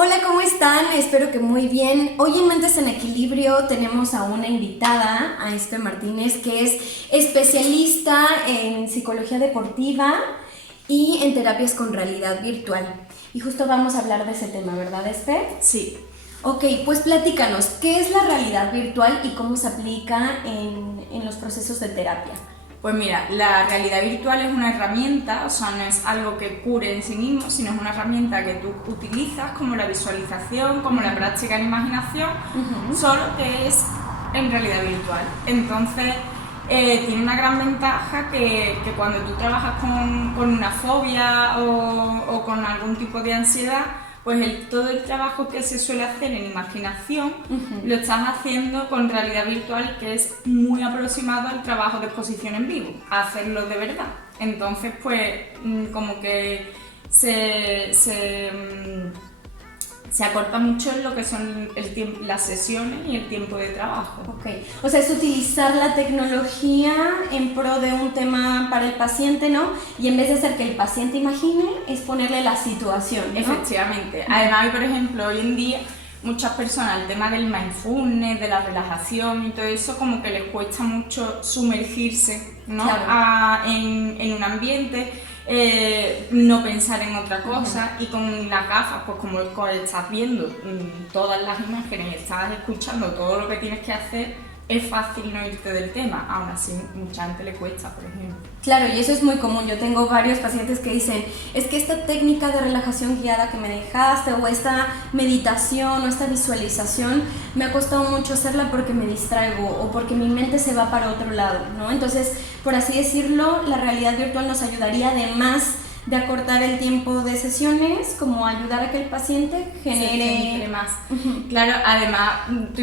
Hola, ¿cómo están? Espero que muy bien. Hoy en Mentes en Equilibrio tenemos a una invitada, a Espe Martínez, que es especialista en psicología deportiva y en terapias con realidad virtual. Y justo vamos a hablar de ese tema, ¿verdad, Espe? Sí. Ok, pues platícanos, ¿qué es la realidad virtual y cómo se aplica en los procesos de terapia? Pues mira, la realidad virtual es una herramienta, o sea, no es algo que cure en sí mismo, sino es una herramienta que tú utilizas como la visualización, como la práctica en imaginación, solo que es en realidad virtual. Entonces, tiene una gran ventaja que cuando tú trabajas con una fobia o con algún tipo de ansiedad, pues todo el trabajo que se suele hacer en imaginación lo estás haciendo con realidad virtual, que es muy aproximado al trabajo de exposición en vivo, a hacerlo de verdad. Entonces, pues como que se acorta mucho en lo que son las sesiones y el tiempo de trabajo. Ok, o sea, es utilizar la tecnología en pro de un tema para el paciente, ¿no? Y en vez de hacer que el paciente imagine, es ponerle la situación, ¿no? Efectivamente. Además, por ejemplo, hoy en día muchas personas el tema del mindfulness, de la relajación y todo eso, como que les cuesta mucho sumergirse, ¿no? Claro. En un ambiente, no pensar en otra cosa, y con las gafas, pues como estás viendo todas las imágenes y estás escuchando todo lo que tienes que hacer, es fácil no irte del tema. Aún así, mucha gente le cuesta, por ejemplo. Claro, y eso es muy común. Yo tengo varios pacientes que dicen, es que esta técnica de relajación guiada que me dejaste, o esta meditación, o esta visualización, me ha costado mucho hacerla porque me distraigo o porque mi mente se va para otro lado, ¿no? Entonces, por así decirlo, la realidad virtual nos ayudaría, además de acortar el tiempo de sesiones, como ayudar a que el paciente genere más. Claro, además, tú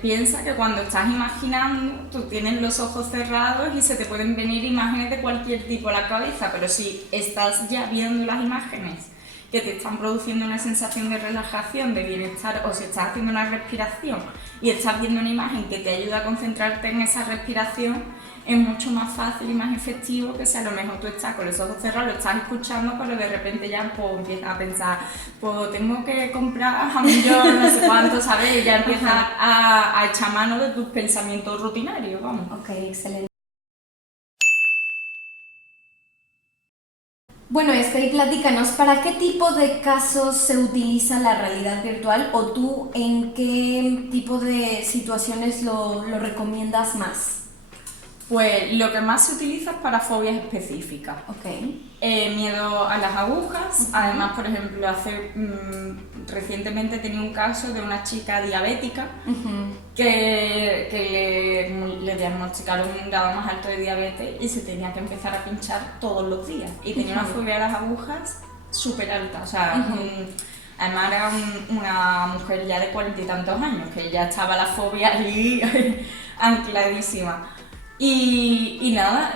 piensa que cuando estás imaginando, tú tienes los ojos cerrados y se te pueden venir imágenes de cualquier tipo a la cabeza, pero si estás ya viendo las imágenes que te están produciendo una sensación de relajación, de bienestar, o si estás haciendo una respiración y estás viendo una imagen que te ayuda a concentrarte en esa respiración, es mucho más fácil y más efectivo que si a lo mejor tú estás con los ojos cerrados, lo estás escuchando, pero de repente ya pues, empiezas a pensar, pues tengo que comprar jamón, no sé cuánto, ¿sabes? Y ya empiezas a echar mano de tus pensamientos rutinarios, vamos. Ok, excelente. Bueno, y platícanos, ¿para qué tipo de casos se utiliza la realidad virtual, o tú en qué tipo de situaciones lo recomiendas más? Pues lo que más se utiliza es para fobias específicas. Ok. Miedo a las agujas. Además, por ejemplo, recientemente tenía un caso de una chica diabética que le diagnosticaron un grado más alto de diabetes y se tenía que empezar a pinchar todos los días. Y tenía una fobia a las agujas súper alta. O sea, además era una mujer ya de 40 y tantos años, que ya estaba la fobia ahí ancladísima. Y nada,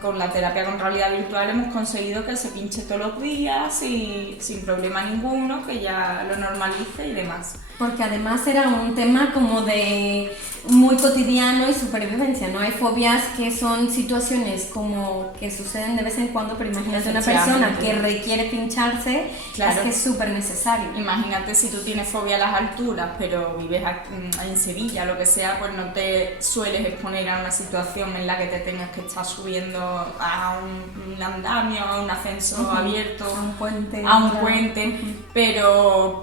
con la terapia con realidad virtual hemos conseguido que se pinche todos los días y sin problema ninguno, que ya lo normalice y demás. Porque además era un tema como de muy cotidiano y supervivencia, ¿no? Hay fobias que son situaciones como que suceden de vez en cuando, pero imagínate una persona que requiere pincharse, claro, es que es súper necesario. Imagínate si tú tienes fobia a las alturas, pero vives en Sevilla, lo que sea, pues no te sueles exponer a una situación en la que te tengas que estar subiendo a un andamio, a un ascenso abierto, a un puente, pero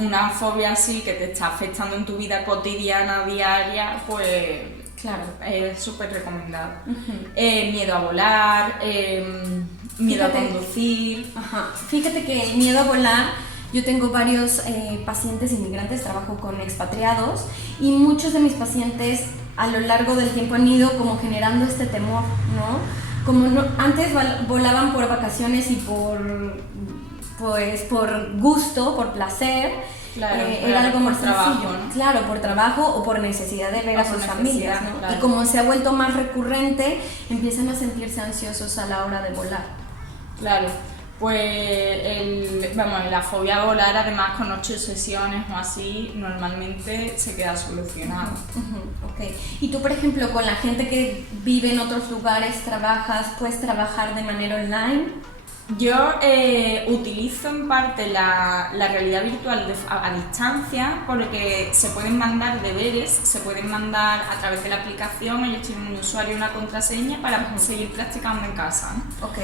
una fobia así que te está afectando en tu vida cotidiana, diaria, pues claro, es súper recomendado. Miedo a volar, miedo a conducir. Fíjate que el miedo a volar, yo tengo varios pacientes inmigrantes, trabajo con expatriados, y muchos de mis pacientes a lo largo del tiempo han ido como generando este temor, ¿no? Como antes volaban por vacaciones y por gusto, por placer. Claro, era algo más trabajo, sencillo, ¿no? Claro, por trabajo o por necesidad de ver a sus familias, ¿no? Claro. Y como se ha vuelto más recurrente, empiezan a sentirse ansiosos a la hora de volar. Claro, pues la fobia a volar, además con 8 sesiones o así, normalmente se queda solucionado. Okay. Y tú, por ejemplo, con la gente que vive en otros lugares, ¿puedes trabajar de manera online? Yo utilizo en parte la realidad virtual a distancia porque se pueden mandar deberes, se pueden mandar a través de la aplicación, ellos tienen un usuario y una contraseña para seguir practicando en casa, ¿no? Ok.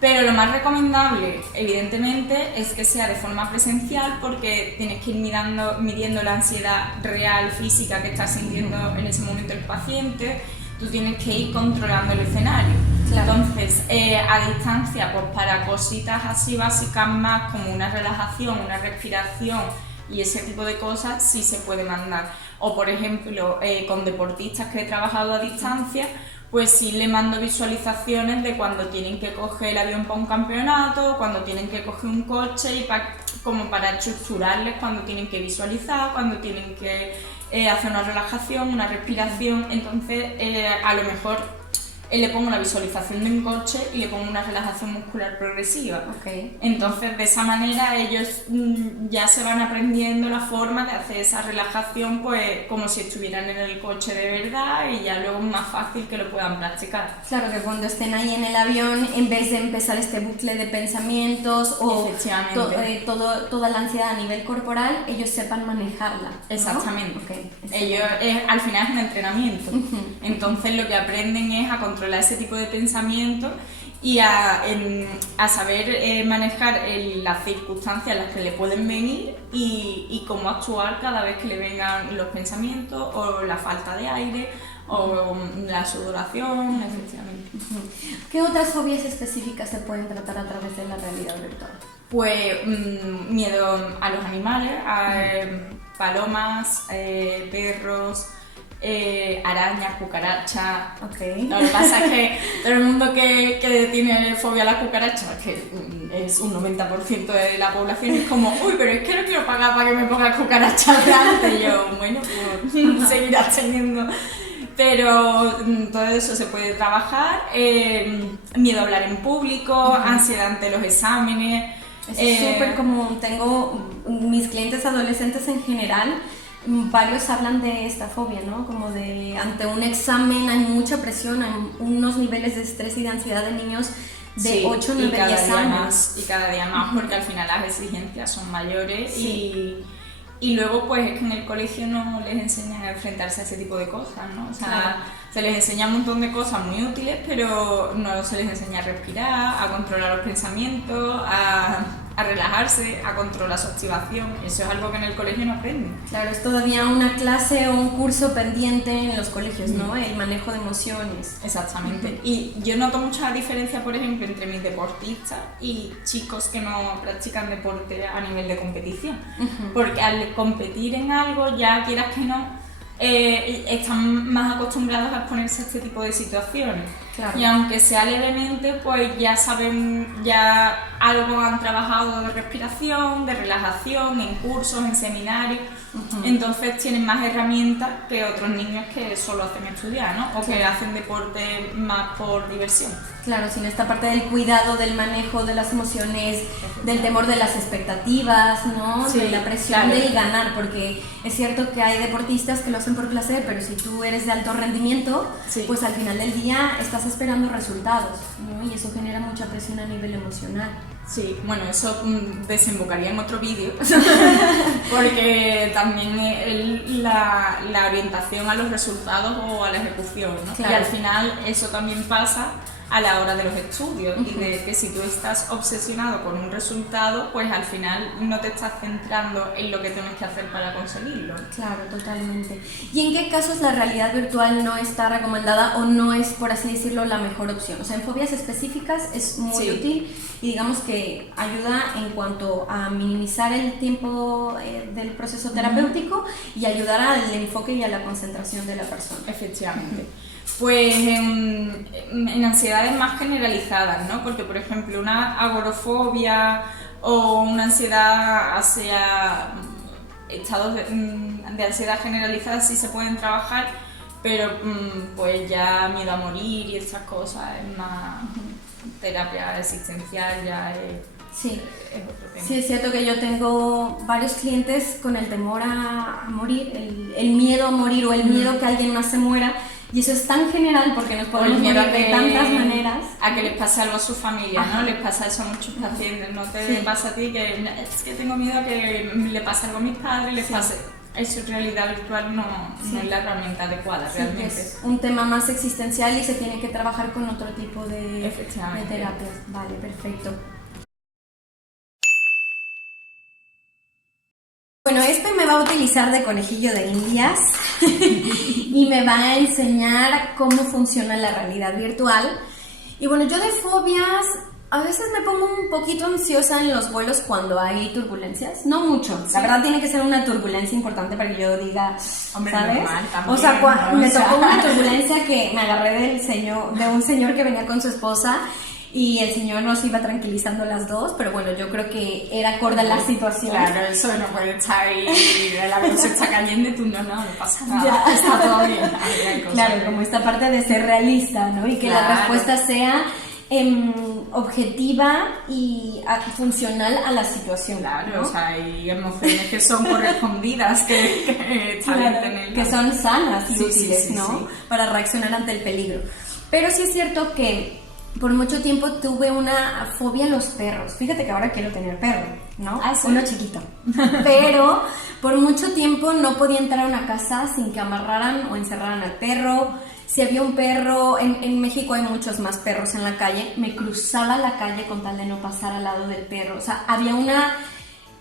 Pero lo más recomendable, evidentemente, es que sea de forma presencial porque tienes que ir midiendo la ansiedad real, física que está sintiendo en ese momento el paciente, tú tienes que ir controlando el escenario. Claro. Entonces, a distancia, pues para cositas así básicas más como una relajación, una respiración y ese tipo de cosas, sí se puede mandar. O por ejemplo, con deportistas que he trabajado a distancia, pues sí le mando visualizaciones de cuando tienen que coger el avión para un campeonato, cuando tienen que coger un coche y como para estructurarles cuando tienen que visualizar, cuando tienen que hacer una relajación, una respiración. Entonces a lo mejor le pongo una visualización de un coche y le pongo una relajación muscular progresiva. Okay. Entonces de esa manera ellos ya se van aprendiendo la forma de hacer esa relajación pues como si estuvieran en el coche de verdad y ya luego es más fácil que lo puedan practicar. Claro, que cuando estén ahí en el avión, en vez de empezar este bucle de pensamientos o toda la ansiedad a nivel corporal, ellos sepan manejarla, ¿no? Exactamente. Okay. Ellos al final es un entrenamiento. Entonces lo que aprenden es a controlar ese tipo de pensamientos y a saber manejar las circunstancias en las que le pueden venir y cómo actuar cada vez que le vengan los pensamientos o la falta de aire o la sudoración, efectivamente. ¿Qué otras fobias específicas se pueden tratar a través de la realidad virtual? Pues miedo a los animales, a palomas, perros, arañas, cucarachas. Okay. Lo que pasa es que todo el mundo que tiene fobia a las cucarachas, que es un 90% de la población, es como, uy, pero es que no quiero pagar para que me pongan cucarachas delante. Y yo, bueno, pues seguirás teniendo. Pero todo eso se puede trabajar. Miedo a hablar en público, ansiedad ante los exámenes. Es súper común. Tengo mis clientes adolescentes en general. Varios hablan de esta fobia, ¿no? Como de ante un examen hay mucha presión, hay unos niveles de estrés y de ansiedad de niños de 8, 9, 10 años. Y cada día más, porque al final las exigencias son mayores y luego pues es que en el colegio no les enseñan a enfrentarse a ese tipo de cosas, ¿no? O sea, claro, se les enseña un montón de cosas muy útiles, pero no se les enseña a respirar, a controlar los pensamientos, a relajarse, a controlar su activación. Eso es algo que en el colegio no aprenden. Claro, es todavía una clase o un curso pendiente en los colegios, ¿no? El manejo de emociones. Exactamente. Y yo noto mucha diferencia, por ejemplo, entre mis deportistas y chicos que no practican deporte a nivel de competición. Porque al competir en algo, ya quieras que no, están más acostumbrados a exponerse a este tipo de situaciones. Claro. Y aunque sea levemente, pues ya saben, ya algo han trabajado de respiración, de relajación, en cursos, en seminarios. Entonces tienen más herramientas que otros niños que solo hacen estudiar, ¿no? O que hacen deporte más por diversión. Claro, sin esta parte del cuidado, del manejo de las emociones, del temor de las expectativas, ¿no? Sí, de la presión del ganar, porque es cierto que hay deportistas que lo hacen por placer, pero si tú eres de alto rendimiento, pues al final del día estás esperando resultados, ¿no? Y eso genera mucha presión a nivel emocional. Sí, bueno, eso desembocaría en otro vídeo, porque también la orientación a los resultados o a la ejecución, ¿no? Claro. Y al final eso también pasa a la hora de los estudios y de que si tú estás obsesionado con un resultado, pues al final no te estás centrando en lo que tienes que hacer para conseguirlo. Claro, totalmente. ¿Y en qué casos la realidad virtual no está recomendada o no es, por así decirlo, la mejor opción? O sea, en fobias específicas es muy útil y digamos que ayuda en cuanto a minimizar el tiempo del proceso terapéutico y ayudar al enfoque y a la concentración de la persona. Efectivamente. Pues en ansiedades más generalizadas, ¿no? Porque, por ejemplo, una agorafobia o una ansiedad hacia estados de ansiedad generalizada sí se pueden trabajar, pero pues ya miedo a morir y estas cosas es más terapia existencial, ya es... Sí, sí, es cierto que yo tengo varios clientes con el temor a morir, el miedo a morir o el miedo que alguien más se muera, Y eso es tan general porque nos O el podemos miedo morir de tantas maneras. a que les pase algo a su familia, Ajá. ¿no? Les pasa eso a muchos pacientes, no te Sí. pasa a ti, que es que tengo miedo a que le pase algo a mis padres, les Sí. pase. Eso, realidad virtual no Sí. es la herramienta adecuada, Sí, realmente. es un tema más existencial y se tiene que trabajar con otro tipo de Efectivamente. terapias. Vale, perfecto. Bueno, este me va a utilizar de conejillo de indias y me va a enseñar cómo funciona la realidad virtual. Y bueno, yo de fobias a veces me pongo un poquito ansiosa en los vuelos cuando hay turbulencias. No mucho, la verdad tiene que ser una turbulencia importante para que yo diga, Hombre, ¿sabes? normal, también, O sea, ¿no? me O sea. tocó una turbulencia que me agarré de un señor que venía con su esposa. Y el señor nos iba tranquilizando las dos, pero bueno, yo creo que era acorde a la situación. Claro, eso no puede estar ahí, el avión se está cayendo y tú no pasa nada, Ya. está todo bien. Hay cosas Claro, que- como esta parte de ser realista, ¿no? Y que la Claro. respuesta sea objetiva y funcional a la situación. Claro, ¿no? o sea, hay emociones que son correspondidas, que está bien Claro, tenerlas. que son sanas y Sí, útiles, sí, sí, ¿no? sí. Para reaccionar ante el peligro. Pero sí es cierto que por mucho tiempo tuve una fobia a los perros. Fíjate que ahora quiero tener perro, ¿no? Ah, ¿sí? Uno chiquito. Pero por mucho tiempo no podía entrar a una casa sin que amarraran o encerraran al perro. Si había un perro, en México hay muchos más perros en la calle, me cruzaba la calle con tal de no pasar al lado del perro. O sea, había una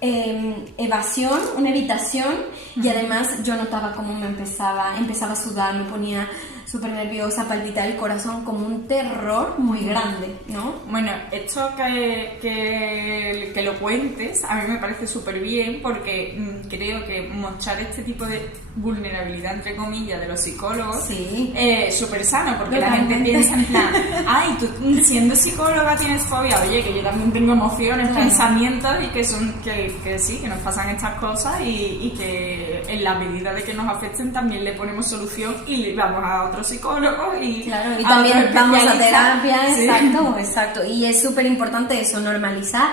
evasión, una evitación, y además yo notaba cómo empezaba a sudar, me ponía súper nerviosa, palpitar el corazón, como un terror muy grande, ¿no? Bueno, esto que lo cuentes a mí me parece súper bien porque creo que mostrar este tipo de vulnerabilidad, entre comillas, de los psicólogos Sí. es súper sano porque la gente Totalmente. piensa en plan, ay, tú siendo psicóloga tienes fobia, oye, que yo también tengo emociones, Claro. pensamientos y que son que sí, que nos pasan estas cosas y que en la medida de que nos afecten también le ponemos solución y le vamos a otro psicólogo y, Claro, y a también otro vamos a especialista. terapia, Sí. exacto. Y es súper importante eso, normalizar,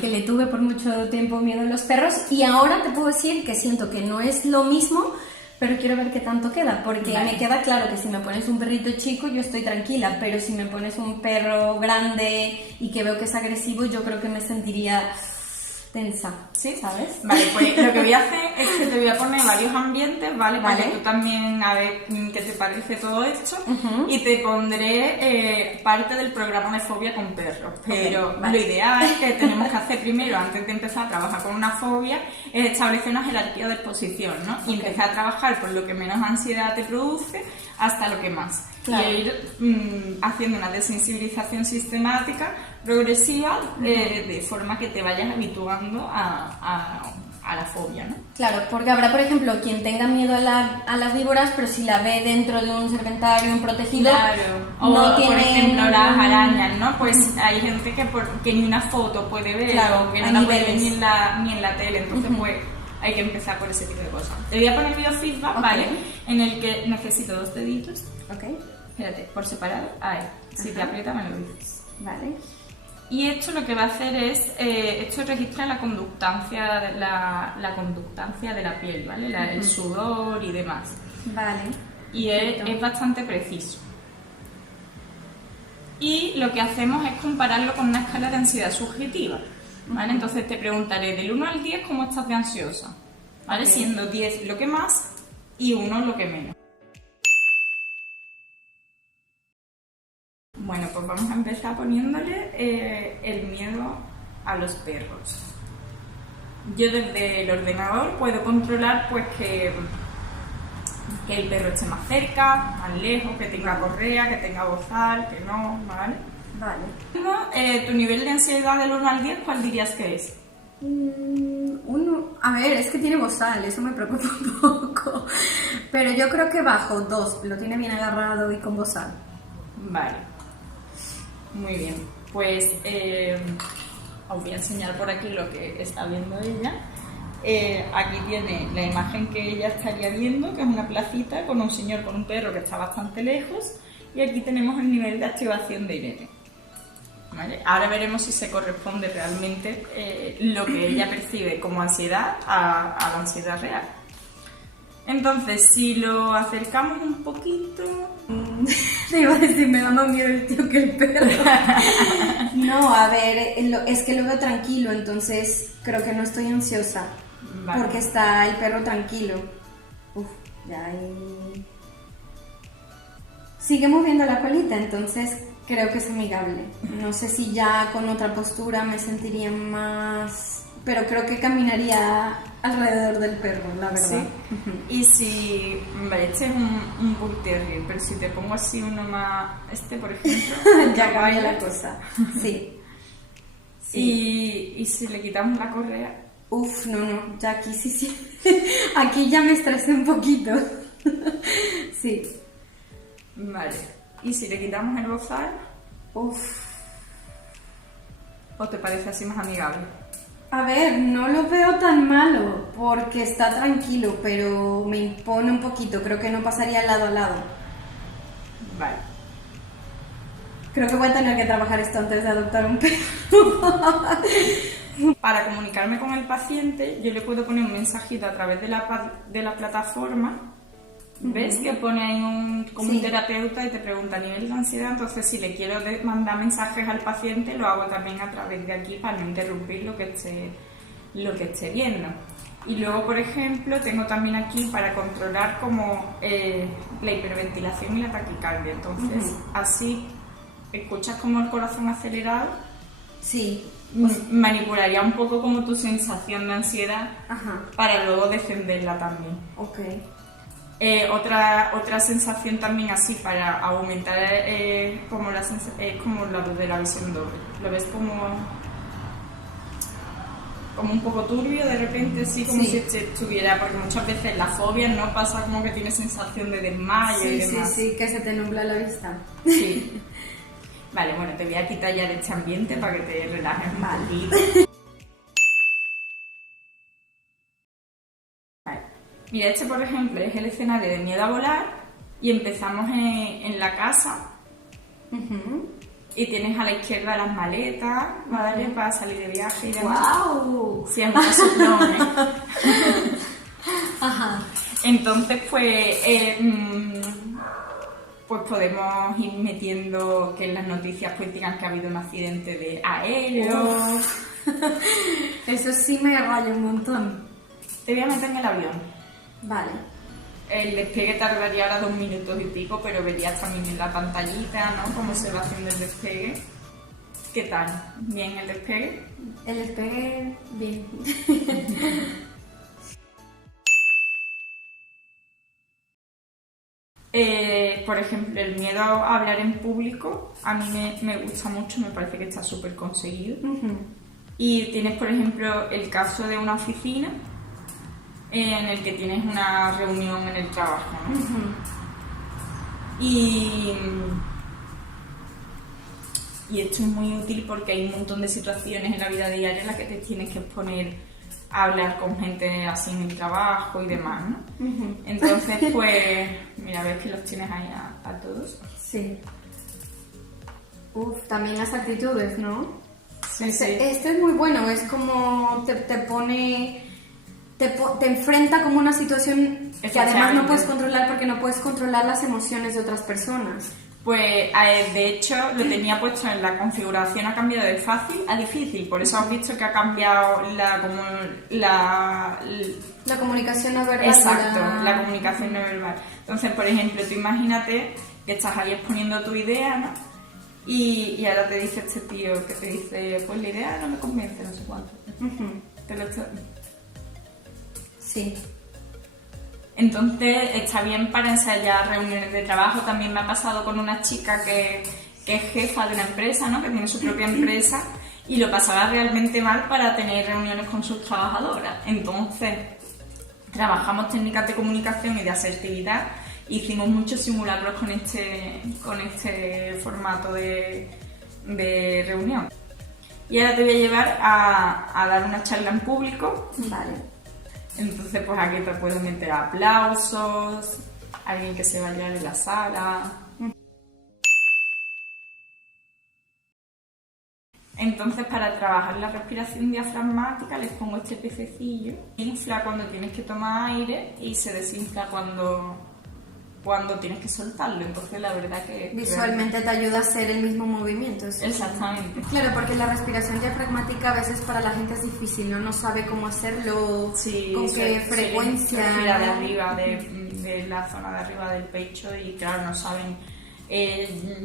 que le tuve por mucho tiempo miedo a los perros y ahora te puedo decir que siento que no es lo mismo, pero quiero ver qué tanto queda, porque Vale. me queda claro que si me pones un perrito chico yo estoy tranquila, pero si me pones un perro grande y que veo que es agresivo, yo creo que me sentiría tensa, ¿Sí? ¿sabes? Vale, pues lo que voy a hacer es que te voy a poner varios ambientes, ¿vale? Para Vale. que tú también a ver qué te parece todo esto. Ujú. Y te pondré parte del programa de fobia con perros. Pero Ok, vale. lo ideal que tenemos que hacer primero, antes de empezar a trabajar con una fobia, es establecer una jerarquía de exposición, ¿no? Y Ok. empezar a trabajar por lo que menos ansiedad te produce hasta lo que más. Claro. Y ir haciendo una desensibilización sistemática, progresiva, de forma que te vayas habituando a la fobia, ¿no? Claro, porque habrá, por ejemplo, quien tenga miedo a las víboras, pero si la ve dentro de un serpentario, un protegido, O, no tiene por ejemplo, las ningún- arañas, ¿no? Pues hay gente que ni una foto puede ver, Claro, o que hay no la puede ver niveles. ni en la tele, entonces pues hay que empezar por ese tipo de cosas. Te voy a poner biofeedback, Ok. ¿vale? En el que necesito 2 deditos. Ok, Espérate, por separado. Ahí. Si te Ajá. aprieta me lo dices. vale. Y esto lo que va a hacer es, esto registra la conductancia, la conductancia de la piel, ¿vale? El sudor y demás. Vale. Y es bastante preciso. Y lo que hacemos es compararlo con una escala de ansiedad subjetiva, ¿vale? Entonces te preguntaré del 1 al 10 cómo estás de ansiosa, ¿vale? Ok. Siendo 10 lo que más y 1 lo que menos. Bueno, pues vamos a empezar poniéndole el miedo a los perros. Yo desde el ordenador puedo controlar pues que el perro esté más cerca, más lejos, que tenga correa, que tenga bozal, que no, ¿vale? Vale. Tu nivel de ansiedad del 1 al 10, ¿cuál dirías que es? A ver, es que tiene bozal, eso me preocupa un poco. Pero yo creo que bajo 2, lo tiene bien agarrado y con bozal. Vale. Muy bien. Pues os voy a enseñar por aquí lo que está viendo ella. Aquí tiene la imagen que ella estaría viendo, que es una placita con un señor con un perro que está bastante lejos. Y aquí tenemos el nivel de activación de Irene. ¿Vale? Ahora veremos si se corresponde realmente lo que ella percibe como ansiedad a la ansiedad real. Entonces, si lo acercamos un poquito... Te iba a decir, me da más miedo el tío que el perro. No, a ver, es que lo veo tranquilo, entonces creo que no estoy ansiosa. Vale. Porque está el perro tranquilo. Uf, ya ahí... Sigue moviendo la colita, entonces creo que es amigable. No sé si ya con otra postura me sentiría más... Pero creo que caminaría alrededor del perro, la verdad. Sí. Y si... Vale, este es un Bull Terrier, pero si te pongo así uno más... Este, por ejemplo... Ya cambia la cosa. Sí. Y si le quitamos la correa... Uf, no, ya aquí sí. Aquí ya me estresé un poquito. Sí. Vale. ¿Y si le quitamos el bozal? Uf. ¿O te parece así más amigable? A ver, no lo veo tan malo porque está tranquilo, pero me impone un poquito. Creo que no pasaría lado a lado. Vale. Creo que voy a tener que trabajar esto antes de adoptar un perro. Para comunicarme con el paciente, yo le puedo poner un mensajito a través de la plataforma. ¿Ves? Que pone ahí como un terapeuta y te pregunta a nivel de ansiedad. Entonces, si le quiero mandar mensajes al paciente, lo hago también a través de aquí para no interrumpir lo que esté viendo. Y luego, por ejemplo, tengo también aquí para controlar como la hiperventilación y la taquicardia. Entonces, así escuchas como el corazón acelerado. Sí. Manipularía un poco como tu sensación de ansiedad. Ajá. Para luego defenderla también. Ok. Otra sensación también así para aumentar como como la de la visión doble. Lo ves como un poco turbio de repente, así como si estuviera, porque muchas veces la fobia no pasa como que tienes sensación de desmayo y demás. Sí, que se te nubla la vista. Sí. Vale, bueno, te voy a quitar ya de este ambiente para que te relajes un poquito. Mira, este por ejemplo es el escenario de miedo a volar y empezamos en la casa y tienes a la izquierda las maletas, ¿vale? Para salir de viaje y demás. ¡Guau! Sí, es un soplón, ¿eh? Ajá. Entonces, pues podemos ir metiendo que en las noticias pues digan que ha habido un accidente de aéreo. Eso sí me raya un montón. Te voy a meter en el avión. Vale. El despegue tardaría ahora 2 minutos y pico, pero verías también en la pantallita, ¿no? Cómo se va haciendo el despegue. ¿Qué tal? ¿Bien el despegue? El despegue, bien. Por ejemplo, el miedo a hablar en público, a mí me gusta mucho, me parece que está súper conseguido. Y tienes, por ejemplo, el caso de una oficina en el que tienes una reunión en el trabajo, ¿no? Y esto es muy útil porque hay un montón de situaciones en la vida diaria en las que te tienes que exponer a hablar con gente así en el trabajo y demás, ¿no? Entonces, pues, mira, ves que los tienes ahí a todos. Sí. Uf, también las actitudes, ¿no? Sí, Este es muy bueno, es como te pone... Te enfrenta como una situación que además no puedes controlar porque no puedes controlar las emociones de otras personas. Pues de hecho lo tenía puesto en la configuración, ha cambiado de fácil a difícil, por eso has visto que ha cambiado la comunicación no verbal. Exacto, la comunicación no verbal. Entonces, por ejemplo, tú imagínate que estás ahí exponiendo tu idea, ¿no? Y ahora te dice este tío que te dice, pues la idea no me convence, no sé cuánto. Sí. Entonces está bien para ensayar reuniones de trabajo. También me ha pasado con una chica que es jefa de una empresa, ¿no? Que tiene su propia empresa y lo pasaba realmente mal para tener reuniones con sus trabajadoras. Entonces trabajamos técnicas de comunicación y de asertividad. Hicimos muchos simulacros con este formato de reunión. Y ahora te voy a llevar a dar una charla en público. Vale. Entonces, pues aquí te puedo meter aplausos, alguien que se vaya de la sala. Entonces, para trabajar la respiración diafragmática les pongo este pececillo. Infla cuando tienes que tomar aire y se desinfla cuando tienes que soltarlo. Entonces, la verdad que... Visualmente te ayuda a hacer el mismo movimiento. Exactamente. Claro, porque la respiración diafragmática a veces para la gente es difícil, ¿no? No sabe cómo hacerlo, con qué frecuencia. Gira de arriba, de la zona de arriba del pecho y claro, no saben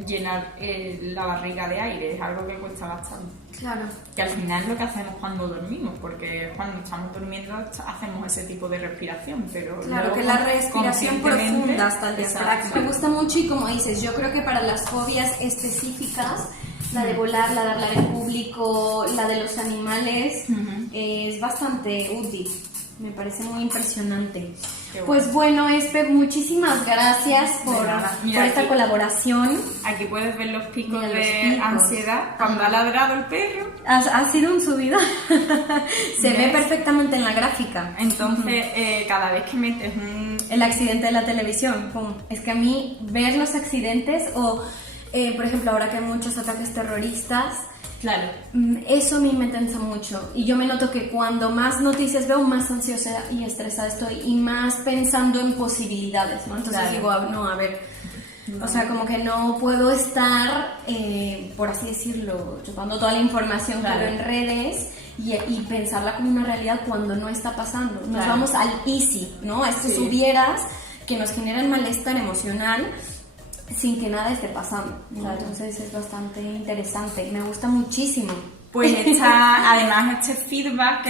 llenar la barriga de aire, es algo que cuesta bastante. Claro. Que al final es lo que hacemos cuando dormimos, porque cuando estamos durmiendo hacemos ese tipo de respiración, pero claro, que la respiración profunda hasta el diafragma. Me gusta mucho y como dices, yo creo que para las fobias específicas, la de volar, la de hablar en público, la de los animales, es bastante útil. Me parece muy impresionante. Bueno. Pues bueno, Espe, muchísimas gracias por esta colaboración. Aquí puedes ver los picos de ansiedad cuando ha ladrado el perro. Ha sido un subido. Se ve perfectamente en la gráfica. Entonces, cada vez que metes el accidente de la televisión, ¡pum! Es que a mí ver los accidentes o, por ejemplo, ahora que hay muchos ataques terroristas, claro, eso a mí me tensa mucho y yo me noto que cuando más noticias veo, más ansiosa y estresada estoy y más pensando en posibilidades, ¿no? Entonces digo, no, a ver, o sea, como que no puedo estar, por así decirlo, chupando toda la información que veo en redes y pensarla como una realidad cuando no está pasando. Nos vamos al easy, ¿no? A estos hubieras que nos generan malestar emocional sin que nada esté pasando. Entonces es bastante interesante y me gusta muchísimo. Pues además este feedback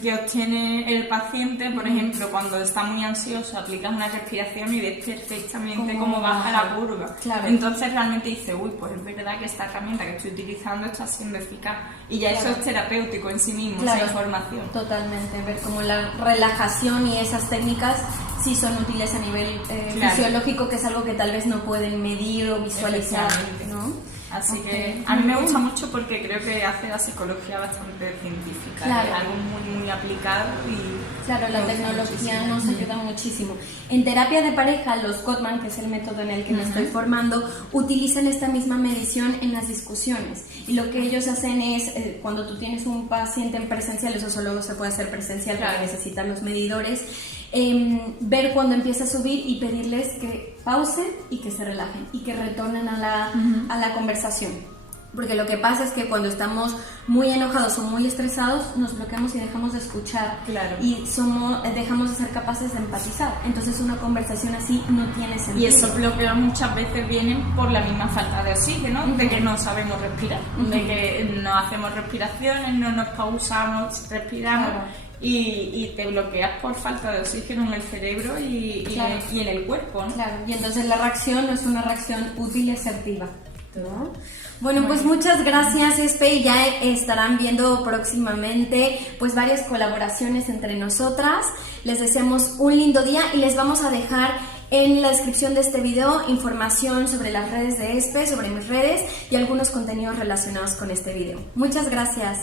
que obtiene el paciente, por ejemplo, cuando está muy ansioso, aplicas una respiración y ves perfectamente cómo baja la curva. Claro. Entonces realmente dice, uy, pues es verdad que esta herramienta que estoy utilizando está siendo eficaz. Y ya eso es terapéutico en sí mismo, esa información. Totalmente, ver cómo la relajación y esas técnicas sí son útiles a nivel fisiológico, que es algo que tal vez no pueden medir o visualizar, ¿no? Así que a mí me gusta mucho porque creo que hace la psicología bastante científica, es algo muy, muy aplicado y... Claro, la tecnología nos ayuda muchísimo. En terapia de pareja, los Gottman, que es el método en el que me estoy formando, utilizan esta misma medición en las discusiones. Y lo que ellos hacen es, cuando tú tienes un paciente en presencial, eso solo se puede hacer presencial porque necesitan los medidores, ver cuando empieza a subir y pedirles que pausen y que se relajen y que retornen a la conversación. Porque lo que pasa es que cuando estamos muy enojados o muy estresados nos bloqueamos y dejamos de escuchar y dejamos de ser capaces de empatizar. Entonces una conversación así no tiene sentido. Y esos bloqueos muchas veces vienen por la misma falta de oxígeno, de que no sabemos respirar, de que no hacemos respiraciones, no nos pausamos, respiramos. Y te bloqueas por falta de oxígeno en el cerebro y en el cuerpo, ¿no? Claro, y entonces la reacción no es una reacción útil y asertiva, ¿no? Bueno, pues muchas gracias, Espe. Ya estarán viendo próximamente pues varias colaboraciones entre nosotras. Les deseamos un lindo día y les vamos a dejar en la descripción de este video información sobre las redes de Espe, sobre mis redes y algunos contenidos relacionados con este video. Muchas gracias.